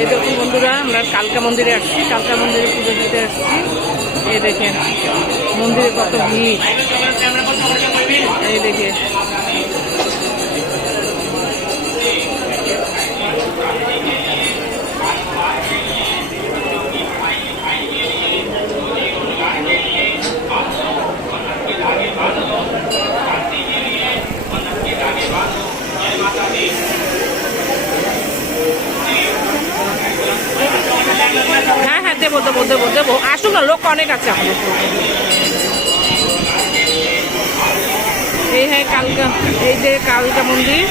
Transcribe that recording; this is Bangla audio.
এই দেখুন বন্ধুরা, আমরা কালকা মন্দিরে আসছি, কালকা মন্দিরে পুজো দিতে আসছি। এই দেখেন মন্দিরে কত ভিড়, এই দেখে হ্যাঁ হ্যাঁ দেবো দেবো দেবো দেবো, আসুন না, লোক অনেক আছে আপনার। এই হ্যাঁ কালকা, এই যে কালকা মন্দির।